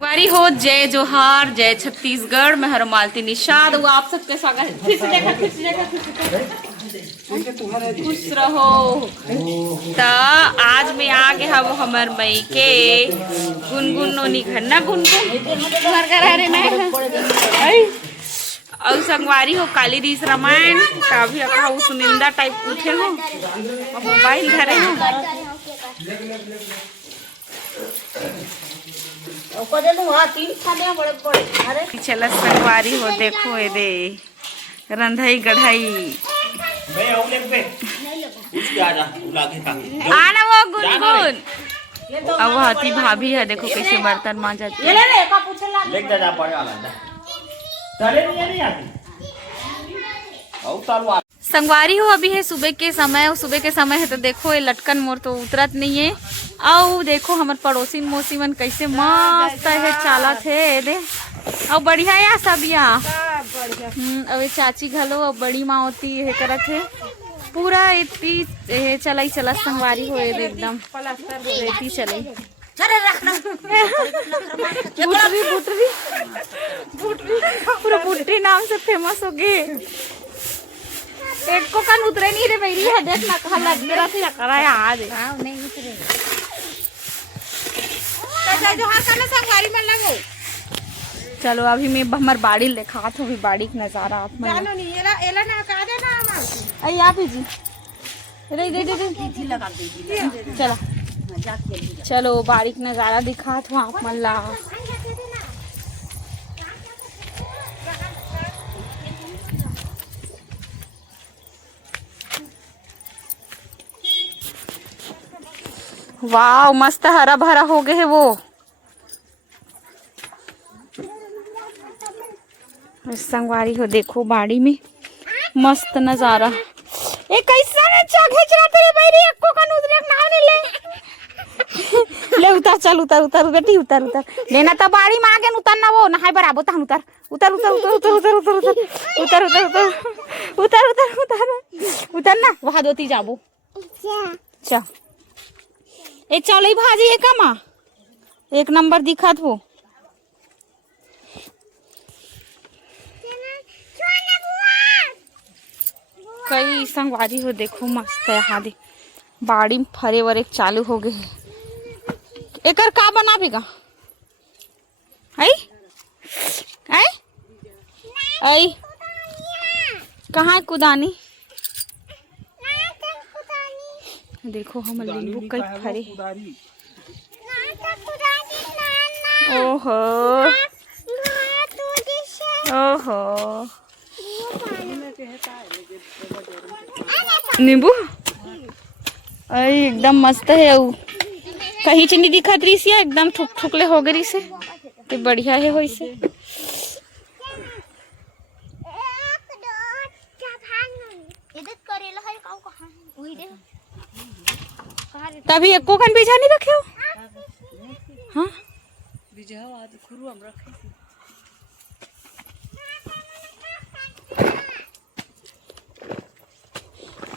वारी हो जय जोहार जय छत्तीसगढ़ मैं हर मालती निषाद वो आप सबके स्वागत है। फिर से देखा खुश रहो। तो आज मैं आ गया वो हमार मई के गुनगुन नोनी घर ना गुनगुन घर घर रे ना और संगवारी हो काली रीस रामायण काभी का सुनिंदा टाइप उठे हो मोबाइल घरे हो चला संगवारी हो देखो ये दे रंधाई गढ़ाई आना वो गुनगुन अब हाथी भाभी है देखो कैसे बर्तन मांजती है। संगवारी हो अभी है सुबह के समय है तो देखो ये लटकन मोर तो उतरत नहीं है। आओ देखो हमार पड़ोसी मौसी मन कैसे मस्त है चाला थे दे और बढ़िया या सब यहाँ अब चाची घलो अब बड़ी माँ होती है करत है पूरा इतनी चलाई चला संगवारी हो एकदम रेती चलाई बुटरी पूरा बुटरी नाम से फेमस हो गए। एक को कन उतरे नहीं रे मेरी है देख ना कहाँ लग मेरा से कराया आज नहीं उतरे जो हर करना संगवारी में लगो। चलो अभी मैं हमार बाड़ी लेखा तो भी बाड़ी का नजारा आप में जानो नहीं एला ना का देना हमार आई आप जी रे दे लगा दे चलो चलो बाड़ी का नजारा दिखा तो आप मन ला वाह मस्त हरा भरा हो गए है वो संगवारी हो देखो बाड़ी में मस्त नजारा एक कैसा ने चाघे चलाते रे भाई रे को कन उतरे ना नहीं ले उतार चल उतार बेटी उतार लेना तो बाड़ी में आगे उतरना वो नहाय बराबर तहन उतार ना वहां दोती जाबो अच्छा एक चौलाई भाजी है का माँ एक नंबर दिखत वो कई संगवारी हो देखो मस्त है यहाँ दे बाड़ी में फरे वरे चालू हो गए एक का बना बेगा आई आई आई कहाँ है कुदानी देखो हम नींबू कई फरे ओहो ओहो नींबू अरे एकदम मस्त है वो कहीं चीनी दिखत रही सी एकदम ठुक ठुकले हो गई से तो बढ़िया है हो इसे तभी एको कन बीजा नहीं रखे हो हाँ बीजा आज खुरू हम रखे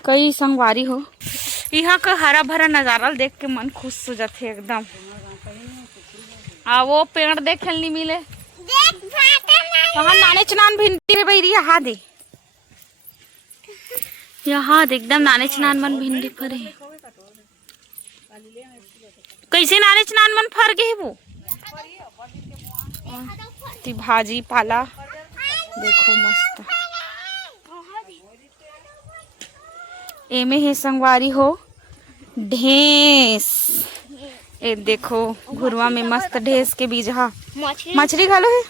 कई संगवारी हो यहाँ का हरा भरा नजारा देख के मन खुश हो जाते एकदम वो पेड़ देख नहीं मिले नाने चनान भिंडी रे बैरी यहाँ दे एकदम नाने चनान मन भिंडी फरे कैसे नाने चनान मन फर गए वो ती भाजी पाला देखो मस्त एमे है संगवारी हो ढेस ए देखो घुरवा में मस्त ढेस के बीज हा मछली खा लो है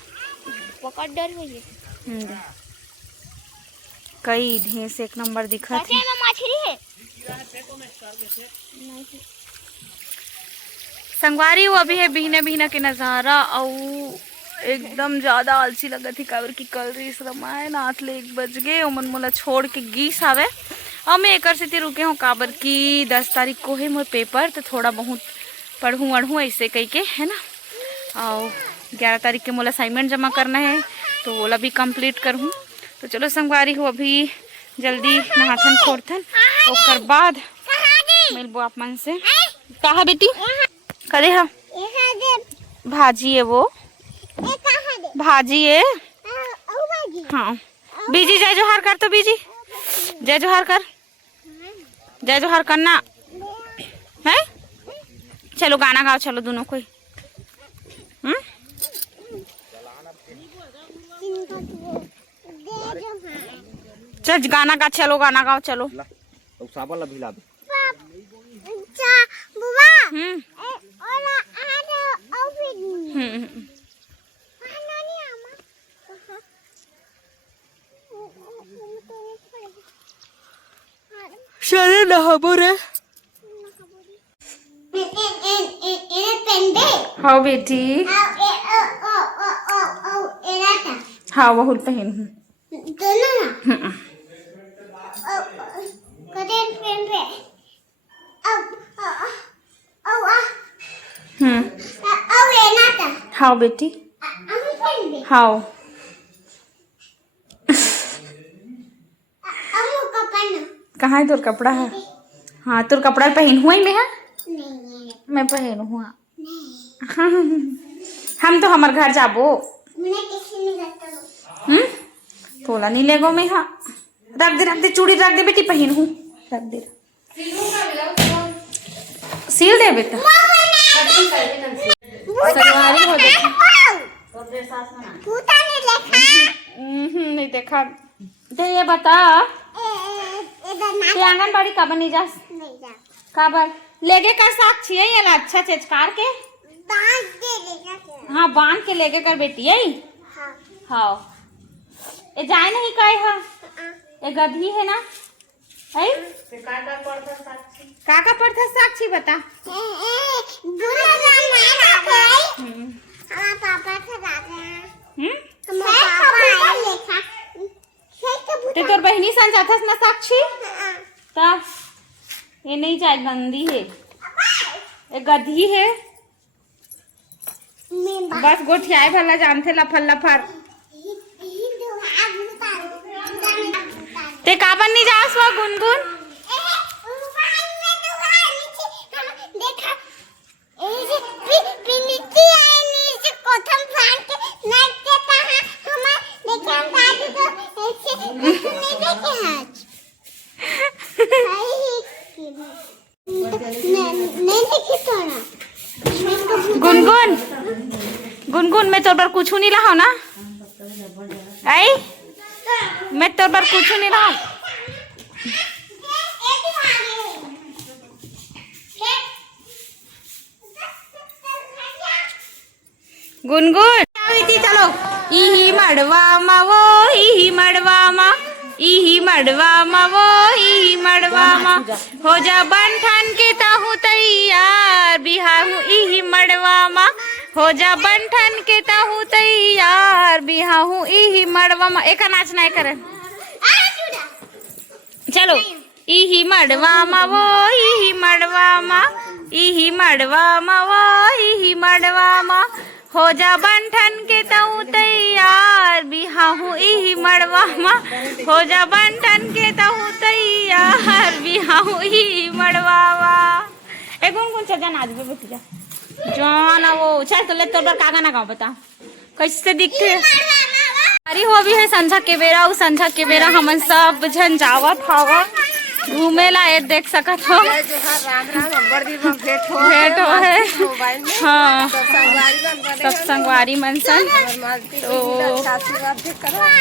पकड़ डर हो ये कई ढेस एक नंबर दिखा थे मछली है संगवारी वो अभी है बिहने के नजारा और एकदम ज्यादा आलसी लगा थी काबर की कल रीस रामायण आठ ले 1 बज गए उमन मोला छोड़ के गीस आवे और मैं एक से रुके हूँ काबर की 10 तारीख को है मोर पेपर तो थोड़ा बहुत पढ़ूँ वढ़ूँ ऐसे कह के है ना और 11 तारीख के मोला असाइनमेंट जमा करना है तो वो भी कंप्लीट करूँ तो चलो संगवारी हो अभी जल्दी नहाथन खोरथन और बाद मिलबो आप मन से कहा बेटी करे हा भाजी है वो, भाजी है। हाँ बीजी जय जोहार कर, तो बीजी जय जोहार कर, जय जोहार करना है। चलो गाना गाओ, चलो दोनों कोई। चल गाना गा, चलो गाना गाओ, चलो। चले नहाबो रे। हाँ बेटी, हाँ वहुल पहन हूँ। हाँ बेटी, हाँ कहाँ है तोर कपड़ा है? हाँ तोर कपड़ा पहन हुआ ही मैं है, मैं पहन हुआ। हम तो हमार घर जाबो। तोला नहीं लेगो मैं। हाँ रख दे चूड़ी रख दे बेटी, पहन हूँ रख दे। सील दे बेटा, सलवारी हो देखा। नहीं देखा। तो ये बता आंगनबाड़ी काबर नहीं जा? काबर लेगे कर साक्षी है, ये अच्छा चेचकार के हाँ बांध के लेगे कर बेटी है। हाँ ये जाए नहीं काहे हा, ये गधी है ना है। का पढ़ता साक्षी बता। ते तोर बहनी सन जाथस ना साक्षी, ता ये नहीं जाए, गंदी है, ये गधी है। बस गोठियाए भला जानते लफर लफर। ते काबर नहीं जास वो गुनगुन? गुनगुन गुनगुन मैं तोर पर कुछ नहीं रहा ना, आई मैं तोर पर कुछ नहीं रहा। गुनगुन चलो इही मड़वा मा वो इही मड़वा मा, इही मड़वा मा वो इही मड़वा मा, हो जा बंठन के ताहू तैयार, बिहाहू इही मड़वा मा, हो जा बंठन के ताहू तैयार, बिहाहू इही मड़वा मा। एक नाच नहीं करे, चलो इही मड़वा मा वो इही मड़वा मा, इही मड़वा मा वो इही मड़वा मा, हो जा बंठन के ताहू तैयार, बिहाहू इही मड़वा मा, हो जा बंठन के ताहू तैयार, बिहाहू इही मड़वा मा। ए गुनगुन चल जा नाच बे बच जा जान। वो चल तो ले तोर पर का गाना गाओ, बता कैसे दिखते। अरे हो भी है संझा के बेरा, उस संझा के बेरा हमन सब झन जावत हवा घूमे ला, ये देख सकत हो। भेंट हो है हाँ सब संगवारी मन सन। तो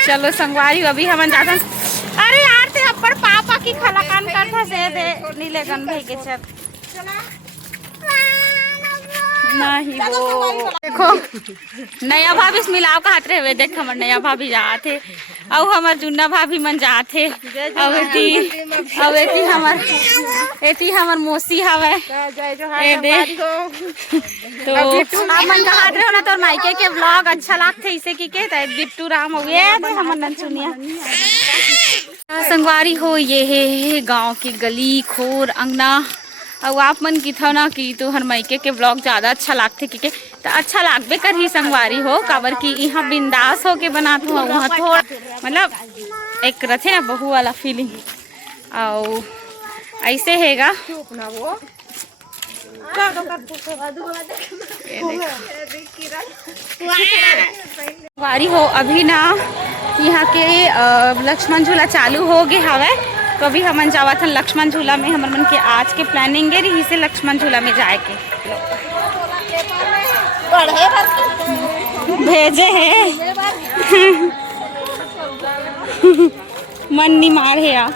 चलो संगवारी अभी हमन जाते। अरे यार ते अपर पापा की खलाकान करथा से दे नीले गन भाई के चल नहीं वो देखो नया भाभी मिलाव का हाथ रहे। देख हमर नया भाभी जाते और हमर जुन्ना भाभी मन जाते। अब एती हमर मौसी हवे ए दे। तो आप मन का हाथ रहे हो ना तो मायके के व्लॉग अच्छा लगते इसे की के बिट्टू राम हो गए तो हमर नन सुनिया संगवारी हो। ये है गांव की गली खोर अंगना। और आप मन की था ना कि तो हर मायके के ब्लॉग ज़्यादा अच्छा लगते कि तो अच्छा लागबे कर ही संगवारी हो काबर की यहाँ बिंदास हो के बनाते हो वहाँ थोड़ा मतलब एक रथे ना बहू वाला फीलिंग और ऐसे हैगा। वारी हो अभी ना यहाँ के लक्ष्मण झूला चालू हो गए हवे, तो अभी हमन जावा था लक्ष्मण झूला में। हमन मन के आज के प्लानिंग है रही से लक्ष्मण झूला में जाए के भेजे है मन नहीं मार है यार।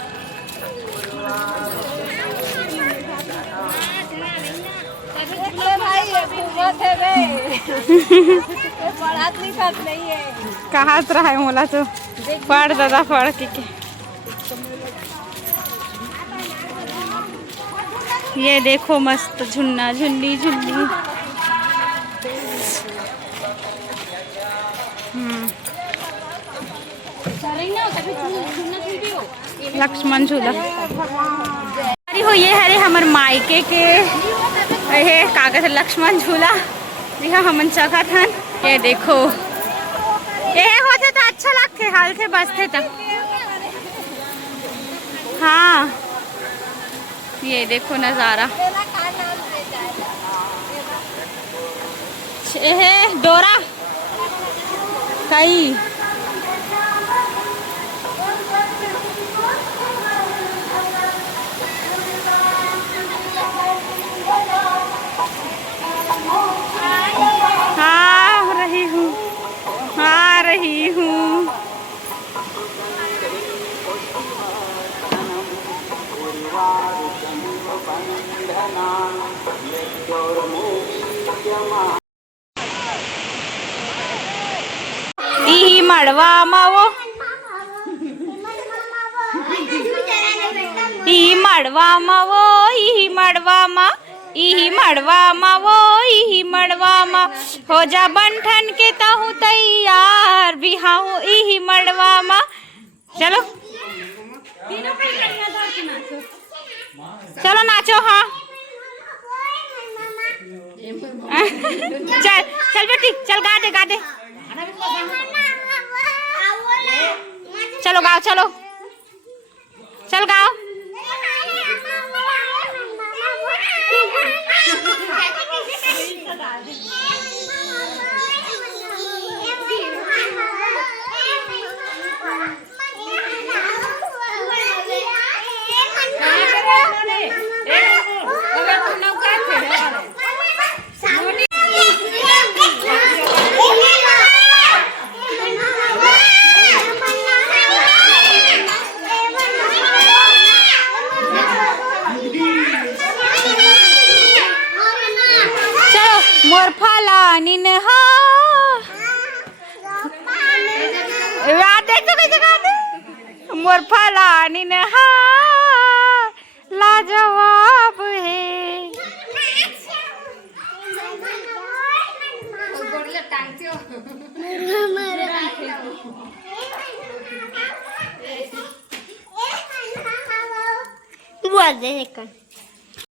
कहा रहा है मोला तो पढ़ दादा पढ़ के ये देखो मस्त झुन्ना झुन्नी झुन्नी। लक्ष्मण झूला अरे हो ये हरे हमर मायके के ये कागज लक्ष्मण झूला दिखा हमन चखत हन। ये देखो ये होते तो अच्छा लगते हाल से बसते तो। हाँ ये देखो नजारा ये डोरा कई आ रही हूँ। ई मड़वा मावो ई मड़वा मावो ई मड़वा मा ई मड़वा मावो ई मड़वा मा हो जा बंठन के ताहू तैयार बिहाऊ ई मड़वा मा। चलो चलो नाचो। हाँ चल चल बेटी चल गा दे गा दे। चलो गाओ चलो चल गाओ। मोर फला निनहा देख तो कैसे गाते मोर फला निनहा लाजवाब है। बोल दे